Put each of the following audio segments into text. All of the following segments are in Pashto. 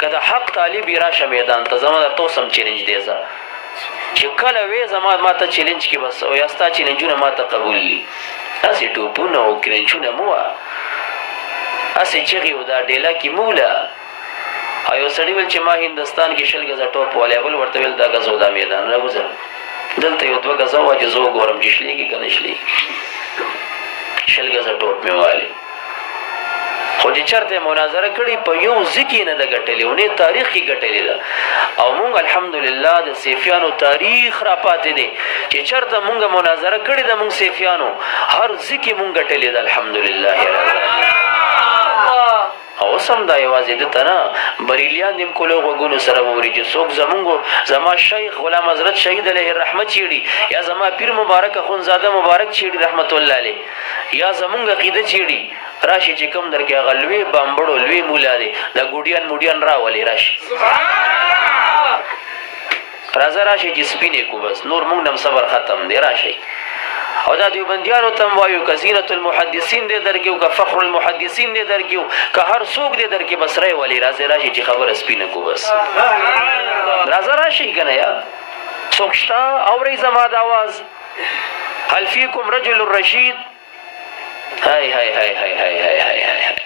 که د حق طالب راشه میدان ته زما درته اوس هم چیلنج دی زه چې کله وې زما ما ته چیلنج کې بس او یا ستا چیلنجونه ما ته قبول دي هسې ټوپونه او کرنچونه مو وه هسې چغې و دا ډیله کې مو وله او یو سړي ویل چې ما هندوستان کې 20 ګزه ټوپ والی بل ورته ویل دا ګزه و دا میدان راوځه دلته یو 2 ګزه وه چې زه وګورم چې شلېږي که نه شلېږي 20 ګزه ټوپ مې والی خو چې چېرته مناظره کړې په یو ځکې نه ده ګټلې او نه تاریخ کې ګټلې ده او مونږ الحمدلله د سیفیانو تاریخ را پاتې دی چې چېرته مونږ مناظره کړې ده مونږ سیفیانو هر ځکې مونږ ګټلې ده الحمدلله او اوس هم دا یوازې دته نه بریلیان دې کولو غوږونو سره واوري چې څوک زما شیخ غلام حضرت شهید علیه الرحمه چیړي یا زما پیر مبارک اخوندزاده مبارک چیړي رحمت الله علیه یا زمونږ عقیده چیړي راشي چې کوم درکې هغه لوی بامبړو لوی مولا دی دا ګوډیان راولي راشي راځه راشي چې سپینې کو بس نور مونږ نم صبر ختم دی راشي او دا دیوبندیانو تم وایو که زینت المحدثین دی درکیو که فخر المحدثین دی درکیو که هر څوک دی درکې بس رای ولی راځي راشي چې خبره سپینه کو بس راځه راشي که نه یا څوک شته اورئ زما د اواز هل فیکم رجل رشید هاي هاي هاي هاي هاي هاي هاي هاي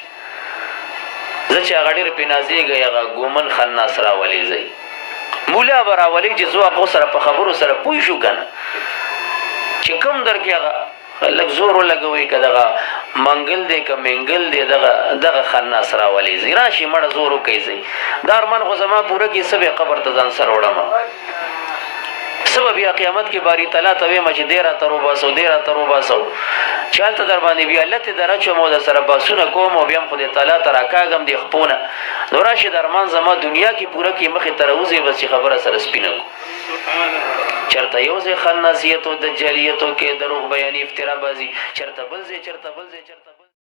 زه چې هغه ډېر پې نازېږئ هغه ګومن خناس راولي ځئ مولا به راولي چې زه هغو سره په خبرو سره پوه شو که نه چې کوم در کې هغه لږ زور ولګوئ که دغه منګل دی که منګل دی دغه خناس راولي ځئ راشي مړه زور وکئ ځئ دا ارمان خو زما پوره کې څه به قبر ته ځان سره وړمه سبب یا قیامت کې باری تعالی ته وایم چې دې راته روباسو چې هلته در باندې بیا لتې درچوم او در سره باسونه کوم او بیا هم خدای تعالی ته راکاږم دې خپونه نو راشي د ارمان زما دنیا کې پوره کې مخې ته راوځي بس چې خبره سره سپینه کو چرته یو ځای خناسیت او دجالیت او کې دروغ بیانې افترا بازي چرته بل ځای